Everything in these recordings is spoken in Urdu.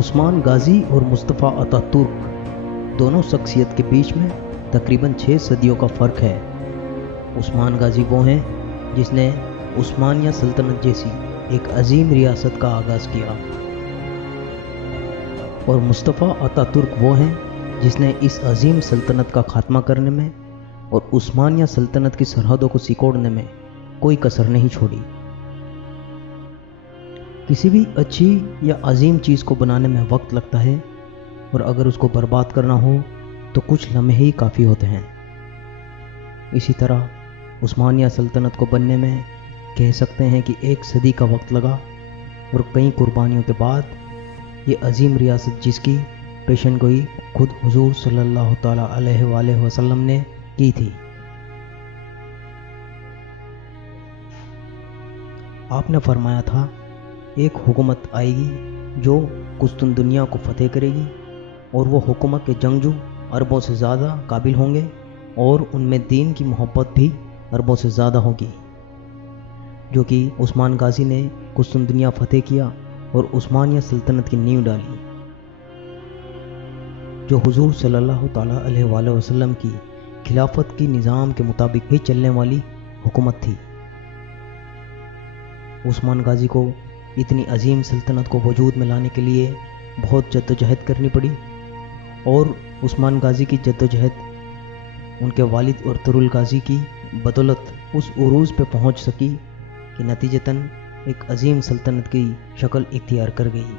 عثمان غازی اور مصطفیٰ اتاتürk دونوں شخصیت کے بیچ میں تقریباً 6 صدیوں کا فرق ہے۔ عثمان غازی وہ ہیں جس نے عثمانیہ سلطنت جیسی ایک عظیم ریاست کا آغاز کیا، اور مصطفیٰ اتاتürk وہ ہیں جس نے اس عظیم سلطنت کا خاتمہ کرنے میں اور عثمانیہ سلطنت کی سرحدوں کو سکوڑنے میں کوئی کسر نہیں چھوڑی۔ کسی بھی اچھی یا عظیم چیز کو بنانے میں وقت لگتا ہے، اور اگر اس کو برباد کرنا ہو تو کچھ لمحے ہی کافی ہوتے ہیں۔ اسی طرح عثمانیہ سلطنت کو بننے میں کہہ سکتے ہیں کہ 1 صدی کا وقت لگا، اور کئی قربانیوں کے بعد یہ عظیم ریاست جس کی پیشن گوئی خود حضور صلی اللہ تعالیٰ علیہ وآلہ وسلم نے کی تھی۔ آپ نے فرمایا تھا، ایک حکومت آئے گی جو قسطنطنیہ کو فتح کرے گی، اور وہ حکومت کے جنگجو اربوں سے زیادہ قابل ہوں گے، اور ان میں دین کی محبت بھی اربوں سے زیادہ ہوگی۔ جو کہ عثمان غازی نے قسطنطنیہ فتح کیا اور عثمانیہ سلطنت کی نیو ڈالی، جو حضور صلی اللہ تعالیٰ علیہ وآلہ وسلم کی خلافت کی نظام کے مطابق ہی چلنے والی حکومت تھی۔ عثمان غازی کو اتنی عظیم سلطنت کو وجود میں لانے کے لیے بہت جدوجہد کرنی پڑی، اور عثمان غازی کی جدوجہد ان کے والد ارطغرل غازی کی بدولت اس عروج پہ پہنچ سکی کہ نتیجتاً ایک عظیم سلطنت کی شکل اختیار کر گئی۔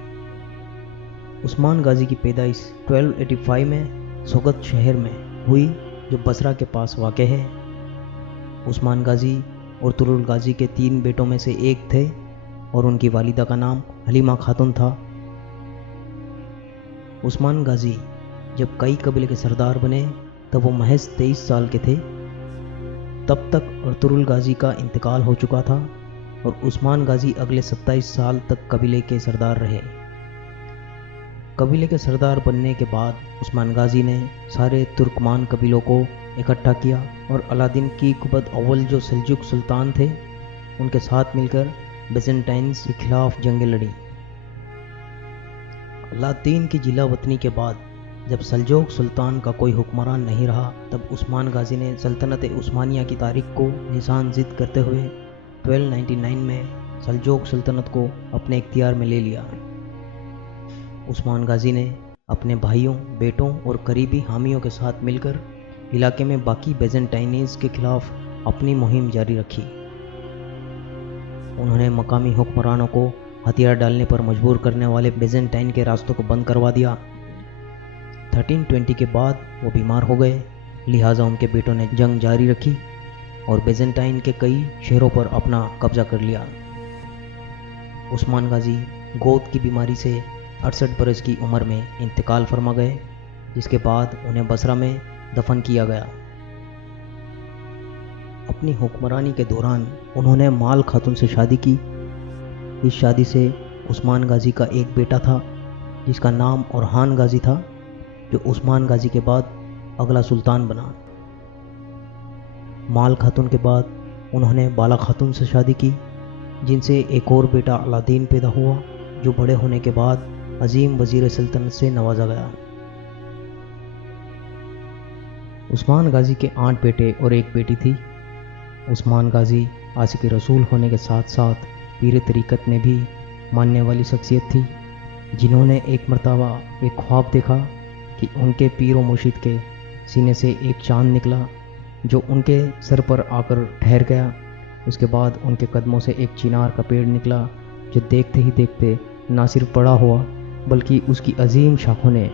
عثمان غازی کی پیدائش 1285 میں سوگت شہر میں ہوئی، جو بصرہ کے پاس واقع ہے۔ عثمان غازی ارطغرل غازی کے 3 بیٹوں میں سے ایک تھے، اور ان کی والدہ کا نام حلیمہ خاتون تھا۔ عثمان غازی جب کئی قبیلے کے سردار بنے تب وہ محض 23 سال کے تھے۔ تب تک ارطغرل غازی کا انتقال ہو چکا تھا، اور عثمان غازی اگلے 27 سال تک قبیلے کے سردار رہے۔ قبیلے کے سردار بننے کے بعد عثمان غازی نے سارے ترکمان قبیلوں کو اکٹھا کیا، اور علادین کی قبد اول جو سلجوق سلطان تھے ان کے ساتھ مل کر بیزنٹائنز کے خلاف جنگیں لڑیں۔ علادین کی جلا وطنی کے بعد جب سلجوق سلطان کا کوئی حکمران نہیں رہا، تب عثمان غازی نے سلطنت عثمانیہ کی تاریخ کو نشان زد کرتے ہوئے 1299 میں سلجوق سلطنت کو اپنے اختیار میں لے لیا۔ عثمان غازی نے اپنے بھائیوں، بیٹوں اور قریبی حامیوں کے ساتھ مل کر علاقے میں باقی بیزنٹائنز کے خلاف اپنی مہم جاری رکھی۔ انہوں نے مقامی حکمرانوں کو ہتھیار ڈالنے پر مجبور کرنے والے بیزنٹائن کے راستوں کو بند کروا دیا۔ 1320 کے بعد وہ بیمار ہو گئے، لہٰذا ان کے بیٹوں نے جنگ جاری رکھی اور بیزنٹائن کے کئی شہروں پر اپنا قبضہ کر لیا۔ عثمان غازی گود کی بیماری سے 68 برس کی عمر میں انتقال فرما گئے، جس کے بعد انہیں بصرہ میں دفن کیا گیا۔ اپنی حکمرانی کے دوران انہوں نے مال خاتون سے شادی کی۔ اس شادی سے عثمان غازی کا ایک بیٹا تھا جس کا نام اورحان غازی تھا، جو عثمان غازی کے بعد اگلا سلطان بنا۔ مال خاتون کے بعد انہوں نے بالا خاتون سے شادی کی، جن سے ایک اور بیٹا علادین پیدا ہوا، جو بڑے ہونے کے بعد عظیم وزیر سلطنت سے نوازا گیا۔ عثمان غازی کے 8 بیٹے اور ایک بیٹی تھی۔ عثمان غازی عاشق رسول ہونے کے ساتھ ساتھ پیر طریقت میں بھی ماننے والی شخصیت تھی، جنہوں نے ایک مرتبہ ایک خواب دیکھا کہ ان کے پیر و مرشد کے سینے سے ایک چاند نکلا جو ان کے سر پر آ کر ٹھہر گیا۔ اس کے بعد ان کے قدموں سے ایک چنار کا پیڑ نکلا جو دیکھتے ہی دیکھتے نہ صرف بڑا ہوا بلکہ اس کی عظیم شاخوں نے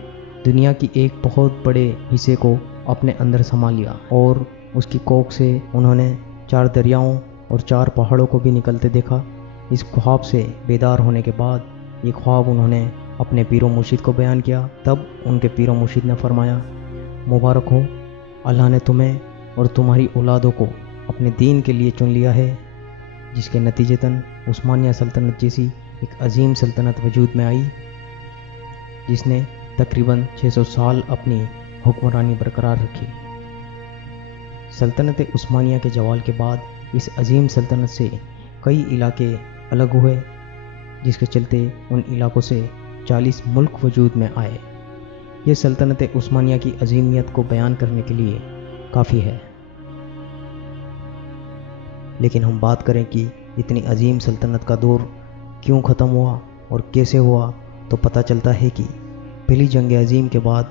دنیا کی ایک بہت بڑے حصے کو اپنے اندر سما لیا، اور اس کی کوکھ سے انہوں نے 4 دریاؤں اور 4 پہاڑوں کو بھی نکلتے دیکھا۔ اس خواب سے بیدار ہونے کے بعد یہ خواب انہوں نے اپنے پیر و مرشد کو بیان کیا۔ تب ان کے پیر و مرشد نے فرمایا، مبارک ہو، اللہ نے تمہیں اور تمہاری اولادوں کو اپنے دین کے لیے چن لیا ہے، جس کے نتیجتاً عثمانیہ سلطنت جیسی ایک عظیم سلطنت وجود میں آئی، جس نے تقریباً 600 سال اپنی حکمرانی برقرار رکھی۔ سلطنت عثمانیہ کے زوال کے بعد اس عظیم سلطنت سے کئی علاقے الگ ہوئے، جس کے چلتے ان علاقوں سے 40 ملک وجود میں آئے۔ یہ سلطنت عثمانیہ کی عظیمیت کو بیان کرنے کے لیے کافی ہے۔ لیکن ہم بات کریں کہ اتنی عظیم سلطنت کا دور کیوں ختم ہوا اور کیسے ہوا، تو پتہ چلتا ہے کہ پہلی جنگ عظیم کے بعد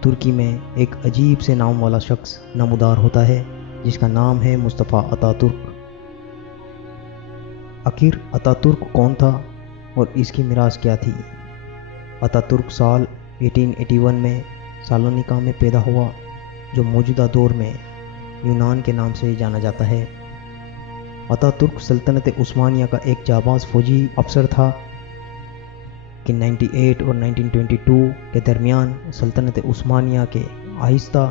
ترکی میں ایک عجیب سے نام والا شخص نمودار ہوتا ہے جس کا نام ہے مصطفیٰ اتاترک۔ آخر اتاترک کون تھا اور اس کی میراث کیا تھی؟ اتاترک سال 1881 میں سالونیکا میں پیدا ہوا، جو موجودہ دور میں یونان کے نام سے جانا جاتا ہے۔ اتاترک سلطنت عثمانیہ کا ایک جانباز فوجی افسر تھا کہ 98 اور 1922 کے درمیان سلطنت عثمانیہ کے آہستہ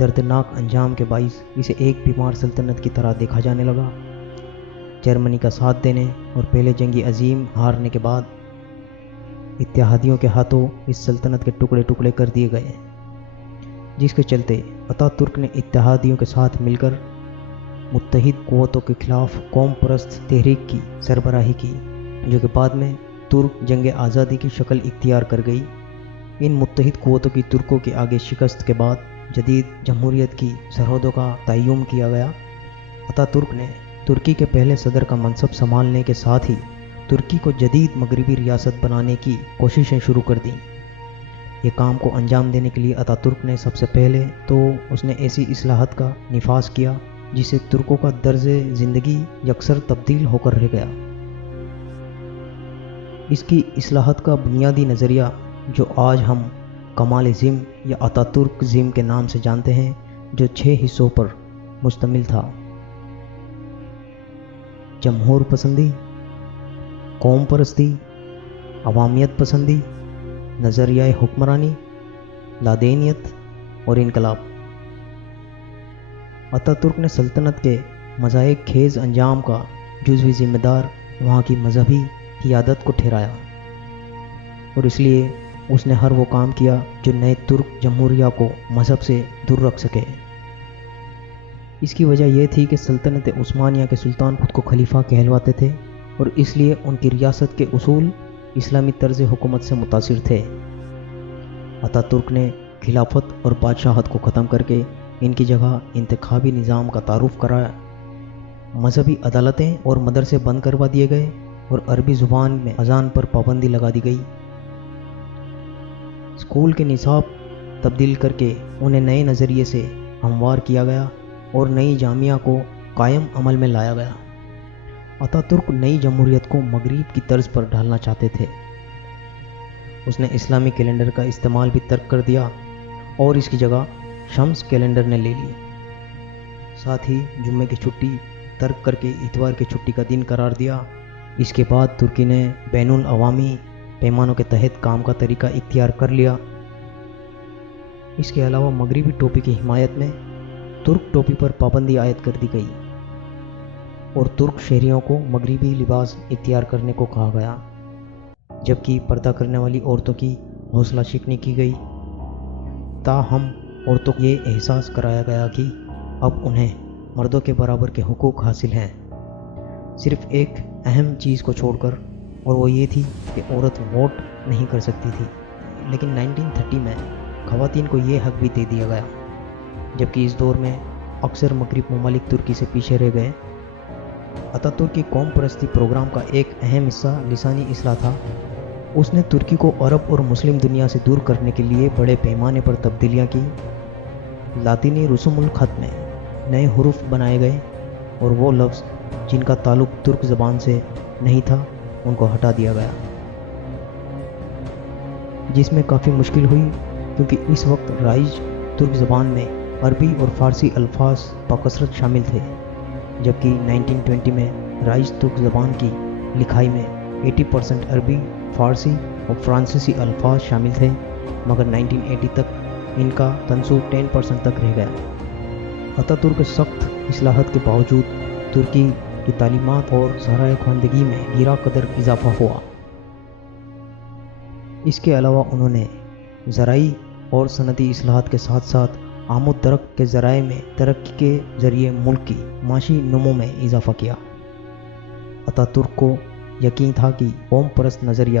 دردناک انجام کے باعث اسے ایک بیمار سلطنت کی طرح دیکھا جانے لگا۔ جرمنی کا ساتھ دینے اور پہلے جنگی عظیم ہارنے کے بعد اتحادیوں کے ہاتھوں اس سلطنت کے ٹکڑے ٹکڑے کر دیے گئے، جس کے چلتے اتاترک نے اتحادیوں کے ساتھ مل کر متحد قوتوں کے خلاف قوم پرست تحریک کی سربراہی کی، جو کہ بعد میں ترک جنگ آزادی کی شکل اختیار کر گئی۔ ان متحد قوتوں کی ترکوں کے آگے شکست کے بعد جدید جمہوریت کی سرحدوں کا تعین کیا گیا۔ اتاترک نے ترکی کے پہلے صدر کا منصب سنبھالنے کے ساتھ ہی ترکی کو جدید مغربی ریاست بنانے کی کوششیں شروع کر دیں۔ یہ کام کو انجام دینے کے لیے اتاترک نے سب سے پہلے تو اس نے ایسی اصلاحات کا نفاذ کیا جس سے ترکوں کا طرز زندگی یکسر تبدیل ہو کر رہ گیا۔ اس کی اصلاحات کا بنیادی نظریہ، جو آج ہم کمالزم یا اتاترکزم کے نام سے جانتے ہیں، جو 6 حصوں پر مشتمل تھا: جمہور پسندی، قوم پرستی، عوامیت پسندی، نظریہ حکمرانی، لادینیت اور انقلاب۔ اتاترک نے سلطنت کے مضحک خیز انجام کا جزوی ذمہ دار وہاں کی مذہبی قیادت کو ٹھہرایا، اور اس لیے اس نے ہر وہ کام کیا جو نئے ترک جمہوریہ کو مذہب سے دور رکھ سکے۔ اس کی وجہ یہ تھی کہ سلطنت عثمانیہ کے سلطان خود کو خلیفہ کہلواتے تھے، اور اس لیے ان کی ریاست کے اصول اسلامی طرز حکومت سے متاثر تھے۔ اتاترک نے خلافت اور بادشاہت کو ختم کر کے ان کی جگہ انتخابی نظام کا تعارف کرایا۔ مذہبی عدالتیں اور مدرسے بند کروا دیے گئے اور عربی زبان میں اذان پر پابندی لگا دی گئی۔ اسکول کے نصاب تبدیل کر کے انہیں نئے نظریے سے ہموار کیا گیا اور نئی جامعہ کو قائم عمل میں لایا گیا۔ اتاترک نئی جمہوریت کو مغرب کی طرز پر ڈھالنا چاہتے تھے۔ اس نے اسلامی کیلنڈر کا استعمال بھی ترک کر دیا اور اس کی جگہ شمس کیلنڈر نے لے لی۔ ساتھ ہی جمعے کی چھٹی ترک کر کے اتوار کی چھٹی کا دن قرار دیا۔ اس کے بعد ترکی نے بین الاقوامی پیمانوں کے تحت کام کا طریقہ اختیار کر لیا۔ اس کے علاوہ مغربی ٹوپی کی حمایت میں ترک ٹوپی پر پابندی عائد کر دی گئی اور ترک شہریوں کو مغربی لباس اختیار کرنے کو کہا گیا، جبکہ پردہ کرنے والی عورتوں کی حوصلہ شکنی کی گئی۔ تاہم عورتوں کو یہ احساس کرایا گیا کہ اب انہیں مردوں کے برابر کے حقوق حاصل ہیں، صرف ایک اہم چیز کو چھوڑ کر، اور وہ یہ تھی کہ عورت ووٹ نہیں کر سکتی تھی۔ لیکن 1930 میں خواتین کو یہ حق بھی دے دیا گیا، جبکہ اس دور میں اکثر مغرب ممالک ترکی سے پیچھے رہ گئے۔ اتاترک کی قوم پرستی پروگرام کا ایک اہم حصہ لسانی اصلاح تھا۔ اس نے ترکی کو عرب اور مسلم دنیا سے دور کرنے کے لیے بڑے پیمانے پر تبدیلیاں کی۔ لاطینی رسوم الخط میں نئے حروف بنائے گئے اور وہ لفظ جن کا تعلق ترک زبان سے نہیں تھا ان کو ہٹا دیا گیا، جس میں کافی مشکل ہوئی کیونکہ اس وقت رائج ترک زبان میں عربی اور فارسی الفاظ بکثرت شامل تھے، جبکہ 1920 میں رائج ترک زبان کی لکھائی میں 80% عربی، فارسی اور فرانسیسی الفاظ شامل تھے، مگر 1980 تک ان کا تناسب 10% تک رہ گیا۔ اتاترک کے سخت اصلاحات کے باوجود ترکی کی تعلیمات اور ذرائع خواندگی میں گرا قدر اضافہ ہوا۔ اس کے علاوہ انہوں نے زرعی اور صنعتی اصلاحات کے ساتھ ساتھ آمد و رفت کے ذرائع میں ترقی کے ذریعے ملک کی معاشی نمو میں اضافہ کیا۔ اتاترک کو یقین تھا کہ قوم پرست نظریہ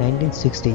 1960,